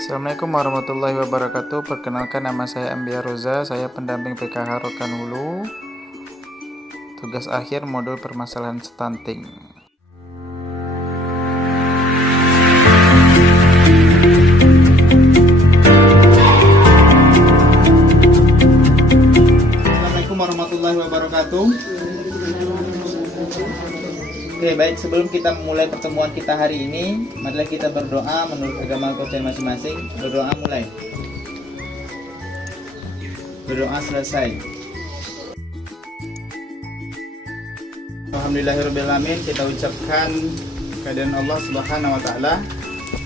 Assalamualaikum warahmatullahi wabarakatuh. Perkenalkan, nama saya Ambia Roza. Saya pendamping PKH Rokan Hulu. Tugas akhir modul permasalahan stunting. Assalamualaikum warahmatullahi wabarakatuh. Oke, baik, sebelum kita memulai pertemuan kita hari ini, marilah kita berdoa menurut agama kepercayaan masing-masing. Berdoa mulai. Berdoa selesai. Alhamdulillahirrahmanirrahim. Kita ucapkan kehadiran Allah Subhanahu wa Ta'ala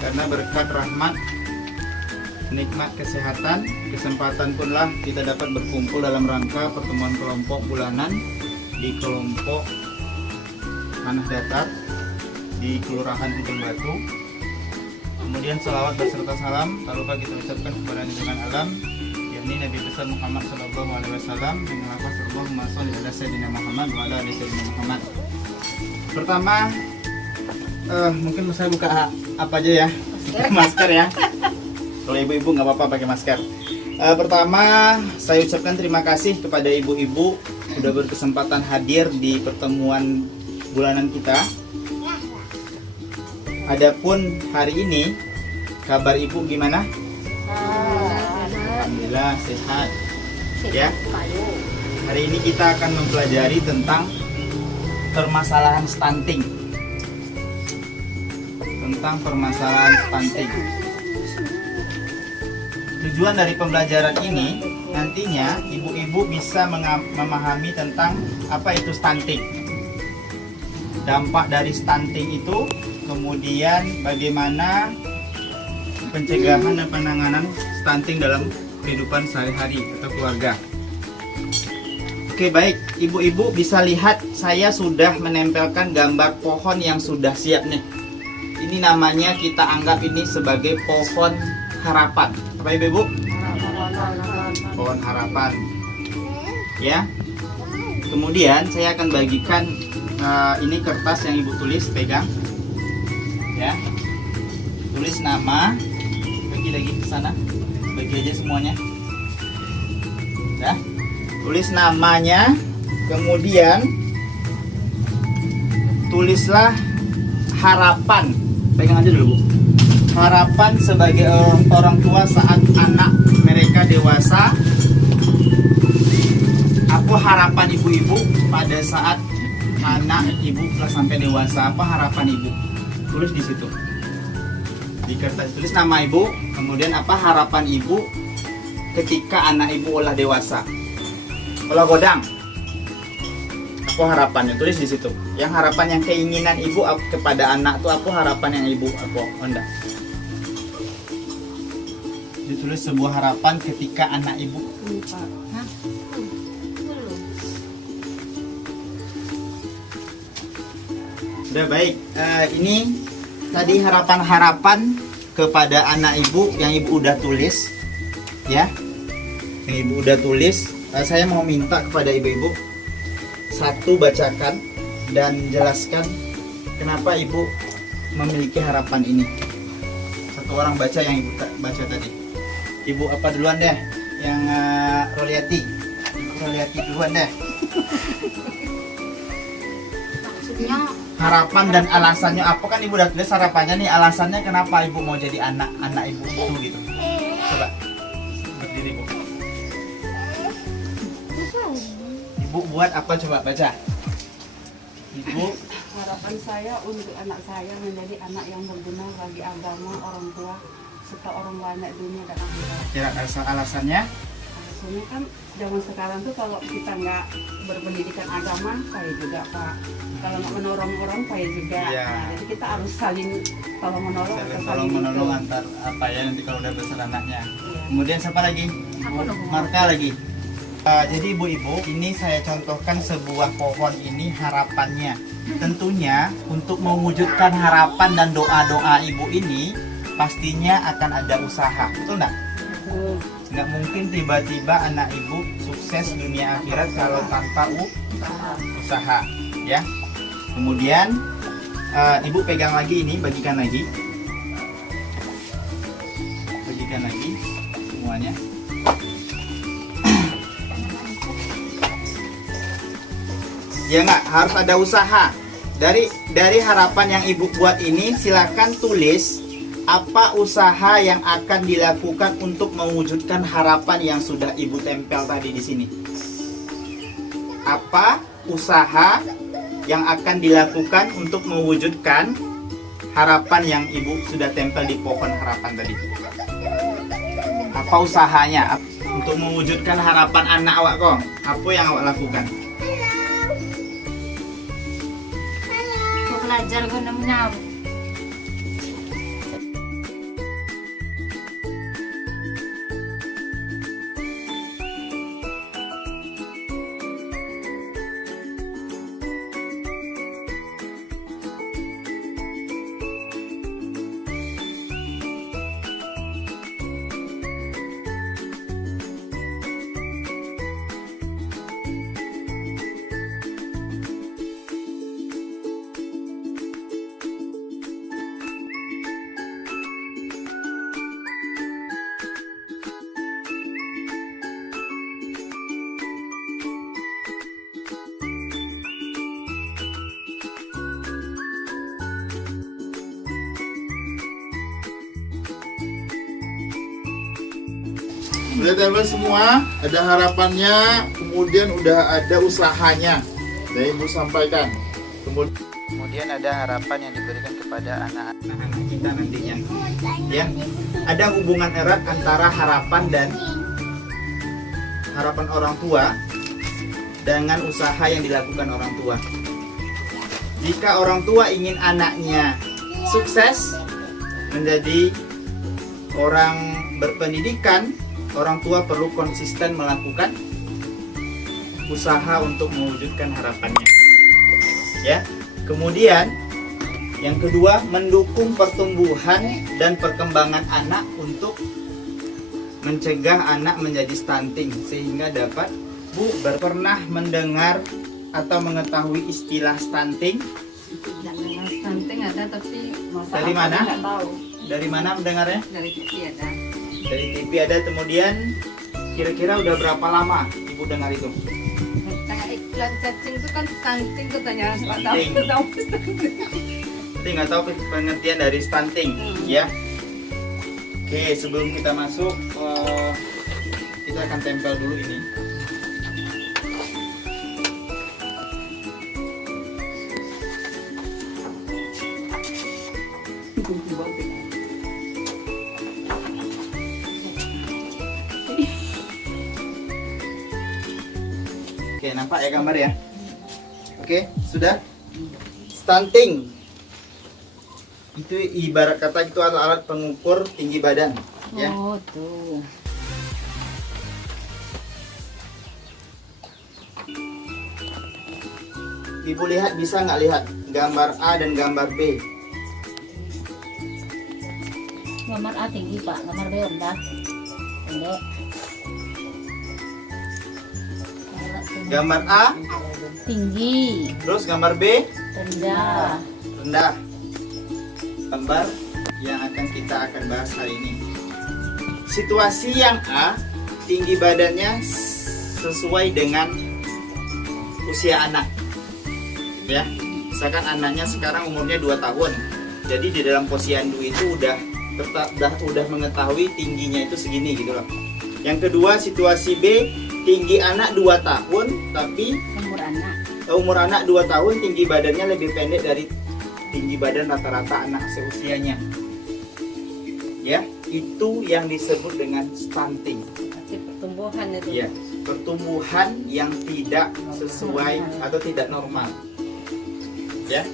karena berkat rahmat, nikmat kesehatan, kesempatan punlah kita dapat berkumpul dalam rangka pertemuan kelompok bulanan di kelompok Tanah Datar di Kelurahan Ujung Batu. Kemudian salawat beserta salam tak lupa kita ucapkan kepada junjungan alam, yakni Nabi besar Muhammad Sallallahu Alaihi Wasallam, dengan lafaz Allahumma sholli ala sayyidina Muhammad wa ala ali sayyidina Muhammad. Pertama, mungkin saya buka apa aja ya, masker ya. Kalau ibu-ibu nggak apa-apa pakai masker. Pertama, saya ucapkan terima kasih kepada ibu-ibu sudah berkesempatan hadir di pertemuan bulanan kita. Adapun hari ini kabar ibu gimana? Alhamdulillah sehat. Ya. Hari ini kita akan mempelajari tentang permasalahan stunting. Tentang permasalahan stunting. Tujuan dari pembelajaran ini nantinya ibu-ibu bisa memahami tentang apa itu stunting. Dampak dari stunting itu, kemudian bagaimana pencegahan dan penanganan stunting dalam kehidupan sehari-hari atau keluarga. Oke, baik, ibu-ibu bisa lihat saya sudah menempelkan gambar pohon yang sudah siap nih. Ini namanya, kita anggap ini sebagai pohon harapan. Apa ibu-ibu? Pohon harapan. Ya. Kemudian saya akan bagikan ini kertas yang ibu tulis, pegang ya, tulis nama, bagi lagi ke sana, bagi aja semuanya ya, tulis namanya, kemudian tulislah harapan, pegang aja dulu Bu, harapan sebagai orang tua saat anak mereka dewasa. Apa harapan ibu-ibu pada saat anak ibu telah sampai dewasa? Apa harapan ibu? Tulis di situ. Di kertas tulis nama ibu, kemudian apa harapan ibu ketika anak ibu olah dewasa. Olah godang. Apa harapannya? Tulis di situ. Yang harapan, yang keinginan ibu kepada anak itu apa harapan yang ibu apa Anda? Ditulis sebuah harapan ketika anak ibu. Udah, baik, ini tadi harapan-harapan kepada anak ibu yang ibu udah tulis ya, yang ibu udah tulis. Saya mau minta kepada ibu-ibu satu, bacakan dan jelaskan kenapa ibu memiliki harapan ini. Satu orang baca yang ibu baca tadi. Ibu apa duluan deh? Yang Roliati. Roliati duluan deh. Maksudnya harapan dan alasannya apa, kan ibu udah tulis harapannya nih, alasannya kenapa ibu mau jadi anak ibu itu gitu. Coba berdiri Bu. Ibu buat apa, coba baca. Ibu, harapan saya untuk anak saya menjadi anak yang berguna bagi agama, orang tua, serta orang banyak dunia dan akhirat. kira alasannya? Soalnya kan zaman sekarang tuh kalau kita nggak berpendidikan agama, payah juga Pak. Kalau nggak menolong orang, payah juga. Iya. Nah, jadi kita harus saling tolong menolong. atau Tolong menolong itu. antar apa ya, nanti kalau udah besar anaknya. Iya. Kemudian siapa lagi? Aku dong. Marka lagi. Jadi ibu-ibu, ini saya contohkan sebuah pohon ini harapannya. Tentunya untuk mewujudkan harapan dan doa-doa ibu ini pastinya akan ada usaha, betul nggak? Nggak mungkin tiba-tiba anak ibu sukses dunia akhirat kalau tanpa usaha, ya. Kemudian ibu pegang lagi ini, bagikan lagi. bersihkan lagi semuanya. Ya nggak, harus ada usaha. Dari harapan yang ibu buat ini, silakan tulis apa usaha yang akan dilakukan untuk mewujudkan harapan yang sudah ibu tempel tadi di sini. Apa usaha yang akan dilakukan untuk mewujudkan harapan yang ibu sudah tempel di pohon harapan tadi? Apa usahanya untuk mewujudkan harapan anak awak kok? Apa yang awak lakukan? Belajar guna menyambut. Udah tempel semua, ada harapannya, kemudian udah ada usahanya. Dan ibu sampaikan. Kemudian ada harapan yang diberikan kepada anak-anak kita nantinya. Ya, ada hubungan erat antara harapan dan harapan orang tua dengan usaha yang dilakukan orang tua. Jika orang tua ingin anaknya sukses menjadi orang berpendidikan, orang tua perlu konsisten melakukan usaha untuk mewujudkan harapannya. Ya. Kemudian yang kedua, mendukung pertumbuhan dan perkembangan anak untuk mencegah anak menjadi stunting sehingga dapat. Bu, pernah mendengar atau mengetahui istilah stunting? Stunting ada, tapi masalah Dari mana? nggak tahu. Dari mana mendengarnya? Dari TV ada. Dari TV ada. Kemudian kira-kira udah berapa lama ibu dengar itu? Kayak iklan cacing itu kan stunting katanya, nggak tahu. Stunting. Nggak tahu stunting. Tapi nggak tahu pengertian dari stunting, ya. Oke, sebelum kita masuk, kita akan tempel dulu ini. Oke, nampak ya gambar ya? Oke, sudah? Stunting itu ibarat kata itu alat pengukur tinggi badan, ya. Oh tuh. Ibu lihat, bisa nggak lihat gambar A dan gambar B? Gambar A tinggi Pak, gambar B rendah. Pendek. Gambar A, Tinggi, terus gambar B, rendah. rendah. Gambar yang kita akan bahas hari ini. Situasi yang A, tinggi badannya sesuai dengan usia anak. Ya, misalkan anaknya sekarang umurnya 2 tahun. Jadi di dalam posyandu itu udah mengetahui tingginya itu segini gitu loh. Yang kedua, situasi B, tinggi anak 2 tahun tapi Umur anak. umur anak 2 tahun tinggi badannya lebih pendek dari tinggi badan rata-rata anak seusianya. Ya, itu yang disebut dengan stunting. Pertumbuhan itu. Ya, pertumbuhan yang tidak sesuai atau tidak normal. Ya,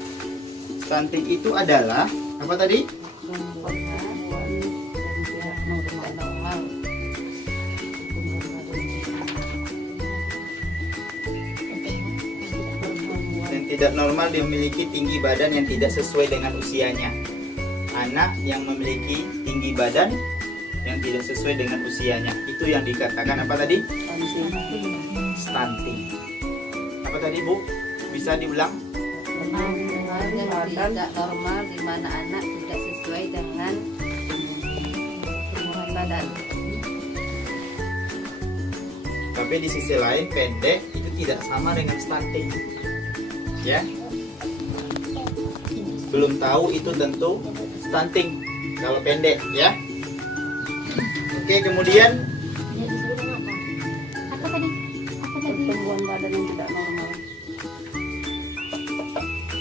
stunting itu adalah apa tadi? Yang tidak normal, dia memiliki tinggi badan yang tidak sesuai dengan usianya. Anak yang memiliki tinggi badan yang tidak sesuai dengan usianya, itu yang dikatakan apa tadi? Stunting. Apa tadi Bu? Bisa diulang? Yang tidak normal di mana anak tidak sesuai dengan pertumbuhan badan. Tapi di sisi lain pendek itu tidak sama dengan stunting. Ya. Belum tahu itu tentu stunting kalau pendek ya. Oke, kemudian Dia disuruh apa? Apa tadi? Apa tadi? Pertumbuhan badan yang tidak normal.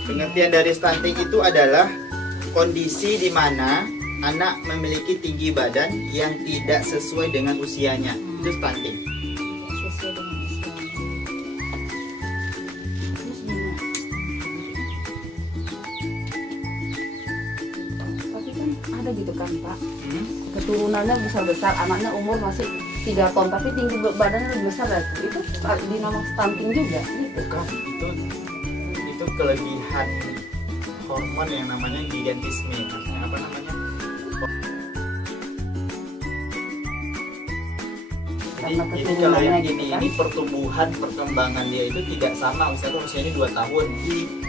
pengertian dari stunting itu adalah kondisi di mana anak memiliki tinggi badan yang tidak sesuai dengan usianya. Itu stunting. Sesuai dengan usia. Terus gimana? Tapi kan ada gitu kan Pak, Hmm? keturunannya besar-besar, anaknya umur masih 3 tahun tapi tinggi badannya lebih besar dari itu dinamakan stunting juga gitu. Bukan, itu kelebihan hormon yang namanya gigantisme. Maksudnya apa namanya? Karena Jadi kalau keturunannya yang gitu kan. ini pertumbuhan perkembangan dia itu tidak sama. Misalnya usianya 2 tahun,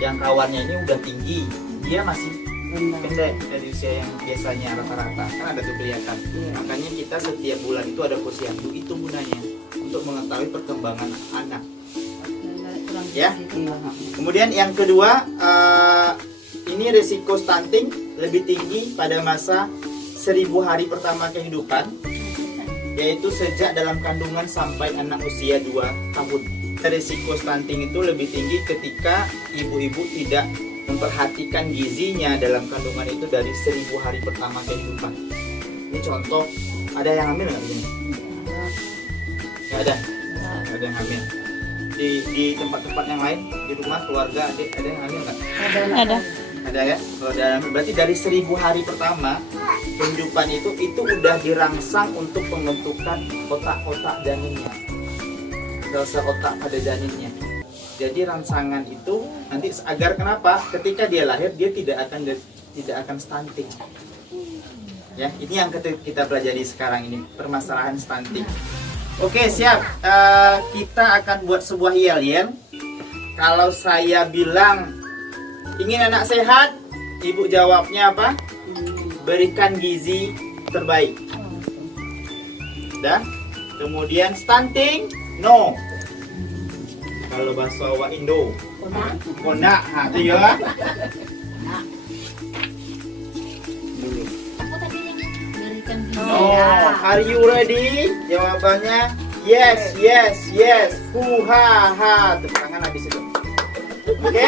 yang kawannya ini udah tinggi, dia masih Benar. pendek dari usia yang biasanya rata-rata. Kan ada tuh kelihatan. Iya. Makanya kita setiap bulan itu ada posyandu, itu gunanya untuk mengetahui perkembangan anak. Kurang Ya. gitu. Iya. Kemudian yang kedua, ini risiko stunting lebih tinggi pada masa 1000 hari pertama kehidupan, yaitu sejak dalam kandungan sampai anak usia 2 tahun. Risiko stunting itu lebih tinggi ketika ibu-ibu tidak memperhatikan gizinya dalam kandungan itu dari 1000 hari pertama kehidupan. Ini contoh, ada yang hamil nggak di sini? Nggak ada. Nggak ada yang hamil. Di tempat-tempat yang lain, di rumah, keluarga, adik, ada yang hamil nggak? Ada. Ada ya? Kalau ada yang hamil, berarti dari 1000 hari pertama kehidupan itu udah dirangsang untuk pembentukan otak-otak janinnya, sel-sel otak pada janinnya. Jadi rangsangan itu nanti agar kenapa? Ketika dia lahir dia tidak akan stunting. Ya, ini yang kita pelajari sekarang ini, permasalahan stunting. Oke, siap. Kita akan buat sebuah yel-yel. Kalau saya bilang ingin anak sehat, ibu jawabnya apa? Berikan gizi terbaik. Dah. Kemudian stunting, no. Kalau bahasa Jawa Indo, konak, itu ya. Dulu. Apa tadi yang berikan gizi? No, are you ready? Jawabannya yes, yes, yes. Ha ha. Tepuk tangan habis itu. Oke?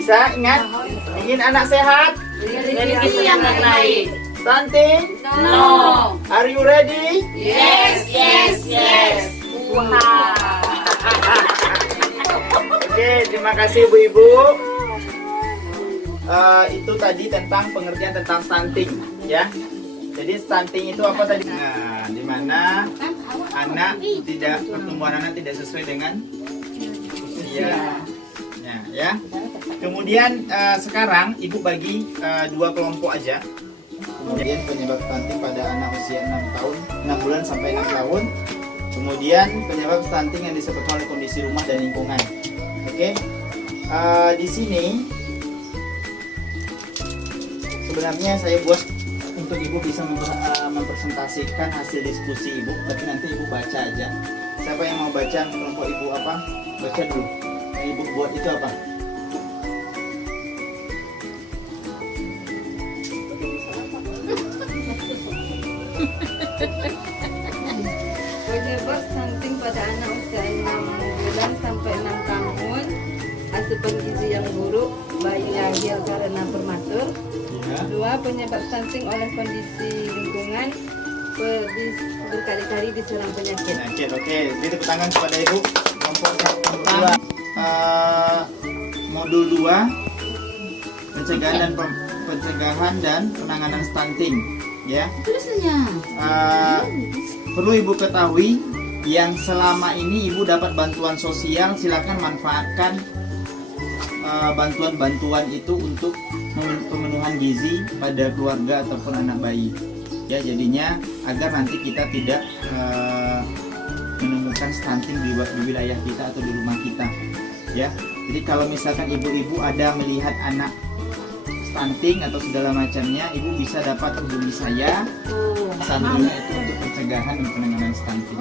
Bisa ingat? Ingin anak sehat? Dari gizi yang baik. Stunting? No. Are you ready? Yes, yes, yes. Oke, terima kasih ibu-ibu. Itu tadi tentang pengertian tentang stunting, ya. Jadi stunting itu apa tadi? Nah, di mana pertumbuhan anak tidak sesuai dengan usianya, ya. Kemudian sekarang ibu bagi 2 kelompok aja. Kemudian penyebab stunting pada anak usia 6 bulan sampai 6 tahun. Kemudian penyebab stunting yang disebabkan oleh kondisi rumah dan lingkungan. Oke, di sini sebenarnya saya buat untuk ibu bisa mempresentasikan hasil diskusi ibu, tapi nanti ibu baca aja. Siapa yang mau baca kelompok ibu apa? Baca dulu. Yang ibu buat itu apa? Penyebab stunting pada anak usia 6 bulan sampai 6 tahun, asupan gizi yang buruk, bayi lahir karena prematur. Ya. 2. Penyebab stunting oleh kondisi lingkungan, berkali-kali diserang penyakit. Penyakit. Oke, jadi tepuk tangan kepada ibu. Kelompok yang kedua, modul 2, pencegahan dan penanganan stunting. Ya. Tulisannya. Perlu ibu ketahui yang selama ini ibu dapat bantuan sosial, silakan manfaatkan bantuan-bantuan itu untuk pemenuhan gizi pada keluarga ataupun anak bayi. Ya, jadinya agar nanti kita tidak menemukan stunting di wilayah kita atau di rumah kita. Ya, jadi kalau misalkan ibu-ibu ada melihat anak stunting atau segala macamnya, ibu bisa dapat hubungi saya. Satunya itu untuk pencegahan dan penanganan stunting.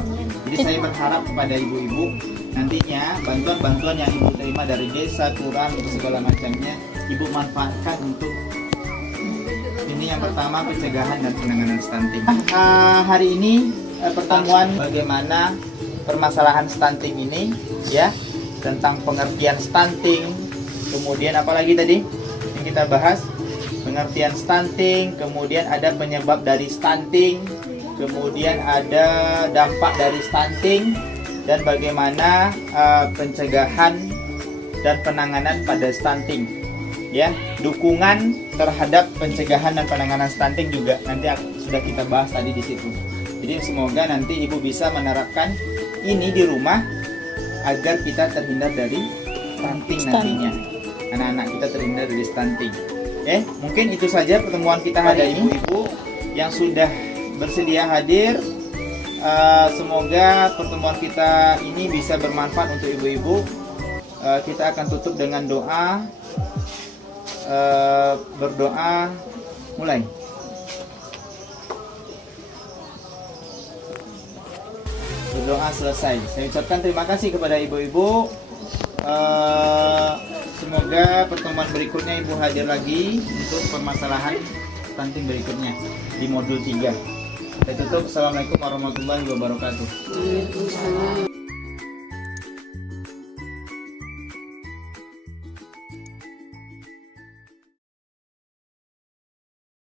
Jadi saya berharap kepada ibu-ibu nantinya bantuan-bantuan yang ibu terima dari desa, kelurahan, untuk segala macamnya, ibu manfaatkan untuk ini. Yang pertama, pencegahan dan penanganan stunting. Hari ini pertemuan bagaimana permasalahan stunting ini, ya, tentang pengertian stunting, kemudian apalagi tadi yang kita bahas, pengertian stunting, kemudian ada penyebab dari stunting, kemudian ada dampak dari stunting, dan bagaimana pencegahan dan penanganan pada stunting, ya, dukungan terhadap pencegahan dan penanganan stunting juga nanti sudah kita bahas tadi di situ. Jadi semoga nanti ibu bisa menerapkan ini di rumah agar kita terhindar dari stunting nantinya, anak-anak kita terhindar dari stunting. Mungkin itu saja pertemuan kita hari ini. Ibu-ibu yang sudah bersedia hadir, semoga pertemuan kita ini bisa bermanfaat untuk ibu-ibu. Kita akan tutup dengan doa. Berdoa, mulai. Berdoa selesai. Saya ucapkan terima kasih kepada ibu-ibu. Semoga pertemuan berikutnya ibu hadir lagi untuk permasalahan stunting berikutnya di modul 3. Saya tutup. Assalamualaikum warahmatullahi wabarakatuh.